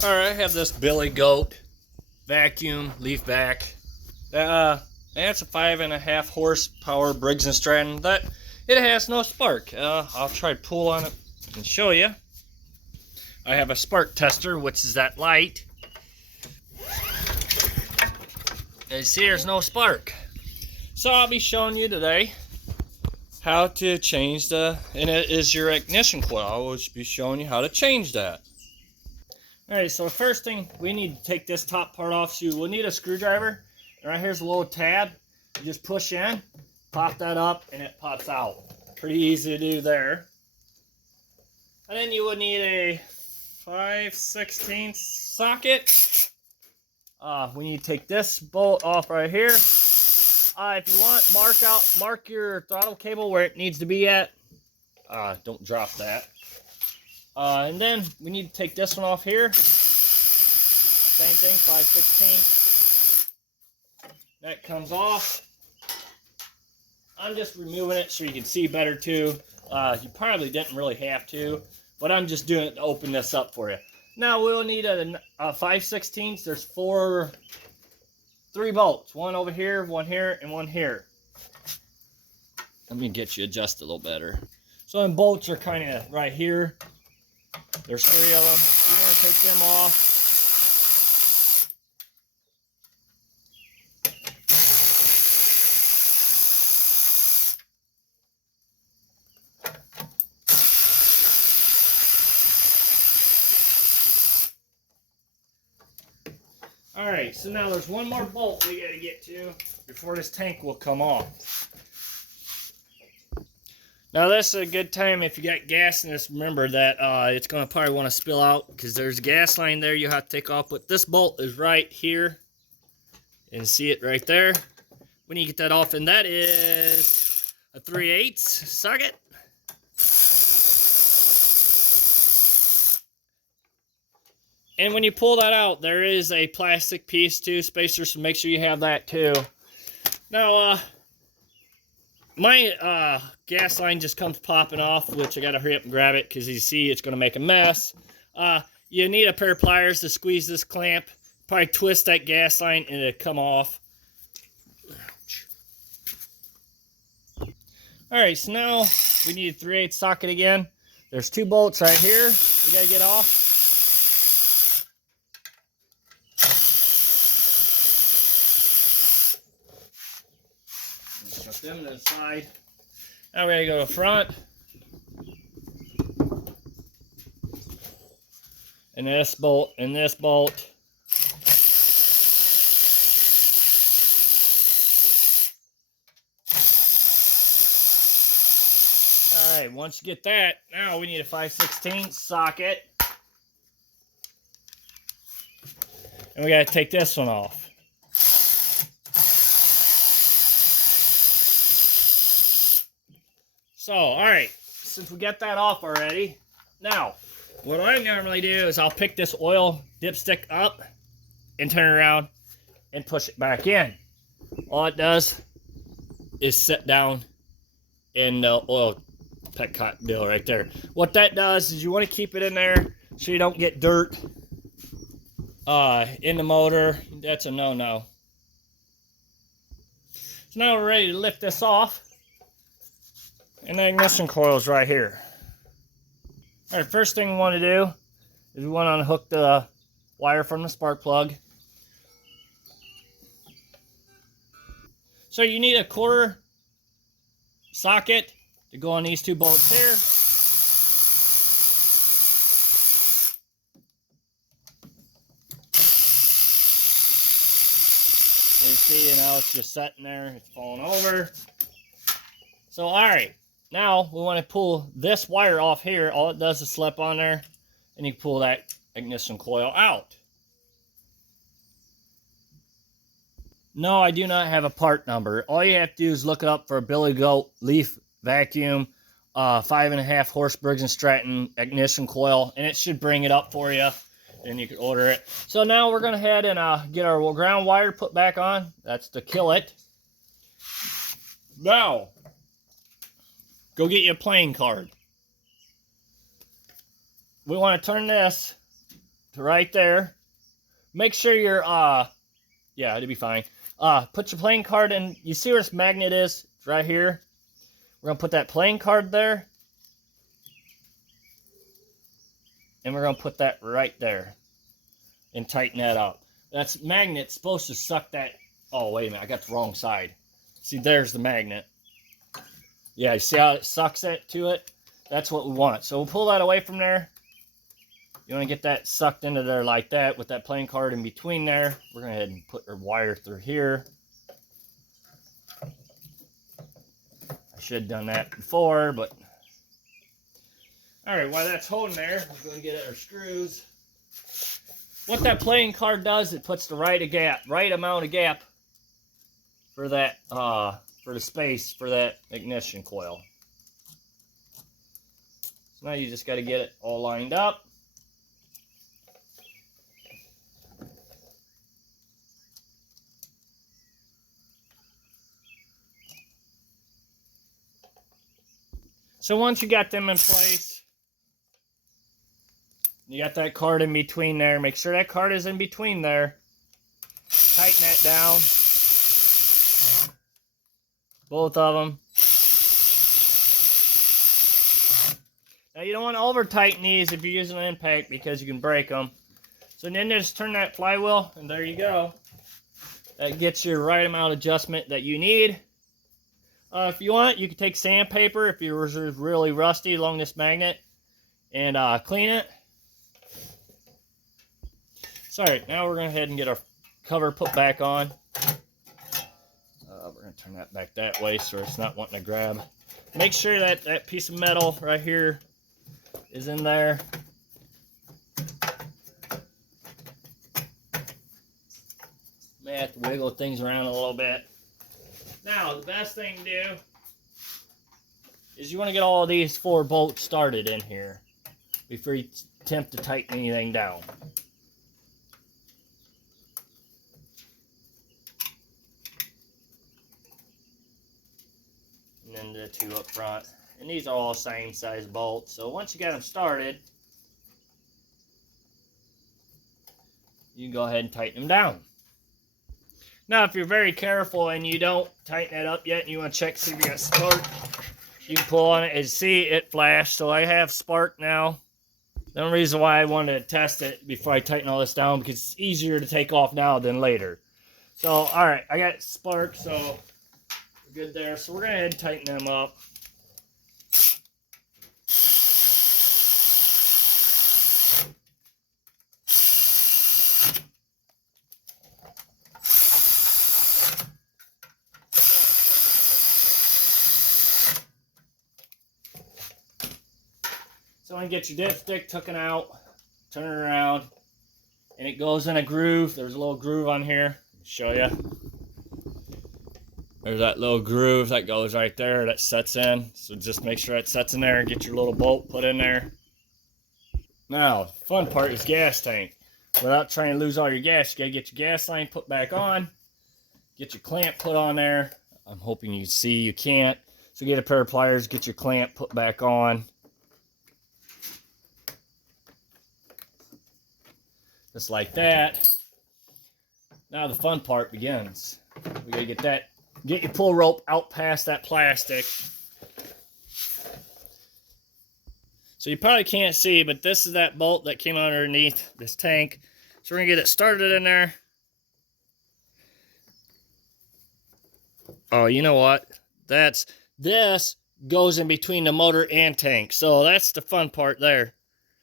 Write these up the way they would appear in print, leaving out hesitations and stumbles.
Alright, I have this Billy Goat vacuum leaf vac. That's a 5.5 horsepower Briggs Stratton. That it has no spark. I'll try to pull on it and show you. I have a spark tester, which is that light. As you see, there's no spark. So I'll be showing you today how to change and it is your ignition coil. I will be showing you how to change that. Alright, so the first thing, we need to take this top part off. So we'll need a screwdriver. And right here's a little tab. You just push in, pop that up, and it pops out. Pretty easy to do there. And then you would need a 5/16 socket. We need to take this bolt off right here. If you want, mark your throttle cable where it needs to be at. Don't drop that. And then we need to take this one off here. Same thing, 5/16. That comes off. I'm just removing it so you can see better too. You probably didn't really have to, but I'm just doing it to open this up for you. Now we'll need a 5/16. There's three bolts. One over here, one here, and one here. Let me get you adjusted a little better. So the bolts are kind of right here. There's 3 of them. So you want to take them off. Alright, so now there's one more bolt we got to get to before this tank will come off. Now this is a good time if you got gas in this. Remember that it's going to probably want to spill out because there's a gas line there you have to take off. But this bolt is right here. And see it right there. We need to get that off, and that is a 3/8 socket. And when you pull that out, there is a plastic piece too, spacer, so make sure you have that too. Now, my gas line just comes popping off, which I gotta hurry up and grab it because you see it's gonna make a mess. You need a pair of pliers to squeeze this clamp. Probably twist that gas line and it'll come off. Alright, so now we need a 3/8 socket again. There's 2 bolts right here we gotta get off. Shut them to the side. Now we're going to go to the front. And this bolt, and this bolt. Alright, once you get that, now we need a 5/16 socket. And we got to take this one off. So, alright, since we got that off already, now, what I normally do is I'll pick this oil dipstick up and turn it around and push it back in. All it does is sit down in the oil petcock deal right there. What that does is you want to keep it in there so you don't get dirt in the motor. That's a no-no. So now we're ready to lift this off. And the ignition coil is right here. Alright, first thing we want to do is we want to unhook the wire from the spark plug. So you need a 1/4 socket to go on these 2 bolts here. As you see, now it's just sitting there, it's falling over. So alright. Now, we want to pull this wire off here. All it does is slip on there, and you pull that ignition coil out. No, I do not have a part number. All you have to do is look it up for a Billy Goat leaf vacuum, 5.5 horse Briggs Stratton ignition coil, and it should bring it up for you, and you can order it. So now we're going to head and get our ground wire put back on. That's to kill it. Now, go get you a playing card. We want to turn this to right there. Make sure you're, yeah, it'll be fine. Put your playing card in. You see where this magnet is? It's right here. We're going to put that playing card there. And we're going to put that right there. And tighten that up. That's magnet supposed to suck that. Oh, wait a minute. I got the wrong side. See, there's the magnet. Yeah, you see how it sucks it to it? That's what we want. So we'll pull that away from there. You want to get that sucked into there like that with that playing card in between there. We're going to go ahead and put our wire through here. I should have done that before, but... Alright, while that's holding there, we're going to get our screws. What that playing card does, it puts the right amount of gap for that, for the space for that ignition coil. So now you just got to get it all lined up. So once you got them in place, you got that card in between there. Make sure that card is in between there. Tighten that down. Both of them. Now you don't want to over tighten these if you're using an impact because you can break them. So then just turn that flywheel and there you go. That gets your right amount of adjustment that you need. If you want, you can take sandpaper if yours is really rusty along this magnet and clean it. Sorry, now we're going to go ahead and get our cover put back on. We're going to turn that back that way so it's not wanting to grab. Make sure that that piece of metal right here is in there. May have to wiggle things around a little bit. Now, the best thing to do is you want to get all of these 4 bolts started in here before you attempt to tighten anything down. And then the 2 up front. And these are all same size bolts. So once you got them started, you can go ahead and tighten them down. Now, if you're very careful and you don't tighten it up yet and you want to check to see if you got spark, you can pull on it and see it flash. So I have spark now. The only reason why I wanted to test it before I tighten all this down because it's easier to take off now than later. So, alright, I got spark, so we're good there. So we're going to go ahead and tighten them up. So I'm going to get your dipstick taken out, turn it around, and it goes in a groove. There's a little groove on here. I'll show you. There's that little groove that goes right there that sets in. So just make sure it sets in there and get your little bolt put in there. Now, the fun part is gas tank. Without trying to lose all your gas, you got to get your gas line put back on. Get your clamp put on there. I'm hoping you see you can't. So get a pair of pliers, get your clamp put back on. Just like that. Now the fun part begins. We gotta get your pull rope out past that plastic. So you probably can't see, but this is that bolt that came underneath this tank. So we're gonna get it started in there. Oh, you know what? This goes in between the motor and tank. So that's the fun part there.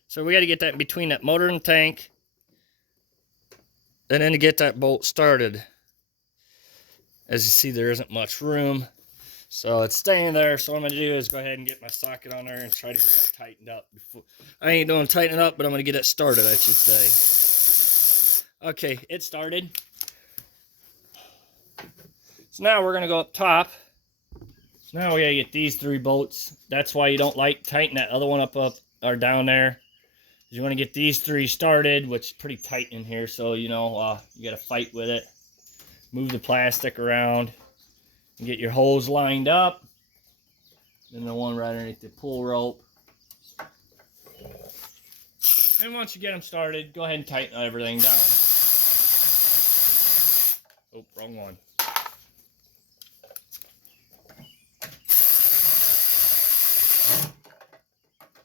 So we gotta get that in between that motor and tank. And then to get that bolt started, as you see, there isn't much room. So it's staying there. So what I'm going to do is go ahead and get my socket on there and try to get that tightened up. I ain't doing tighten it up, but I'm going to get it started, I should say. Okay, it started. So now we're going to go up top. So now we got to get these 3 bolts. That's why you don't like tighten that other one up or down there. You want to get these 3 started, which is pretty tight in here, so you know you got to fight with it. Move the plastic around and get your holes lined up. Then the one right underneath the pull rope. And once you get them started, go ahead and tighten everything down. Oh, wrong one.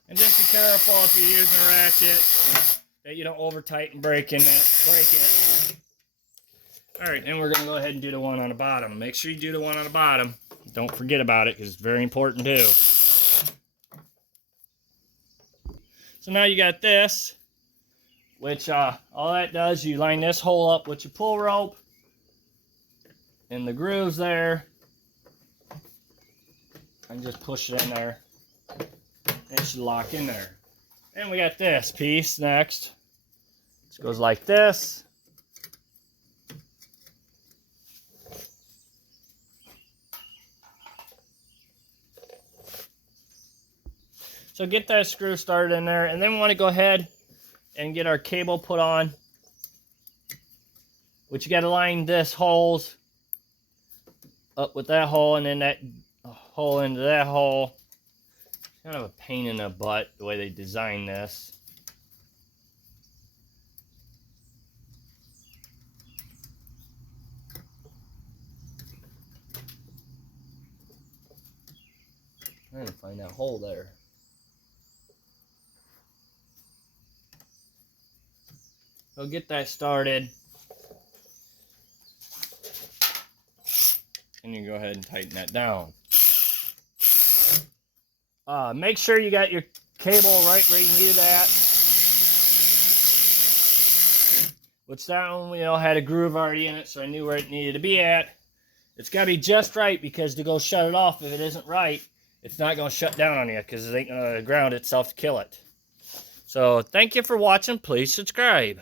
And just be careful if you're using a ratchet that you don't over tighten break it. Alright, then we're going to go ahead and do the one on the bottom. Make sure you do the one on the bottom. Don't forget about it because it's very important too. So now you got this, which all that does, you line this hole up with your pull rope in the grooves there and just push it in there. It should lock in there. And we got this piece next. This goes like this. So get that screw started in there, and then we want to go ahead and get our cable put on. Which you got to line this holes up with that hole, and then that hole into that hole. It's kind of a pain in the butt the way they designed this. I'm trying to find that hole there. So get that started. And you go ahead and tighten that down. Make sure you got your cable right where you need it at. Which that one, had a groove already in it, so I knew where it needed to be at. It's got to be just right, because to go shut it off, if it isn't right, it's not going to shut down on you, because it ain't going to ground itself to kill it. So thank you for watching. Please subscribe.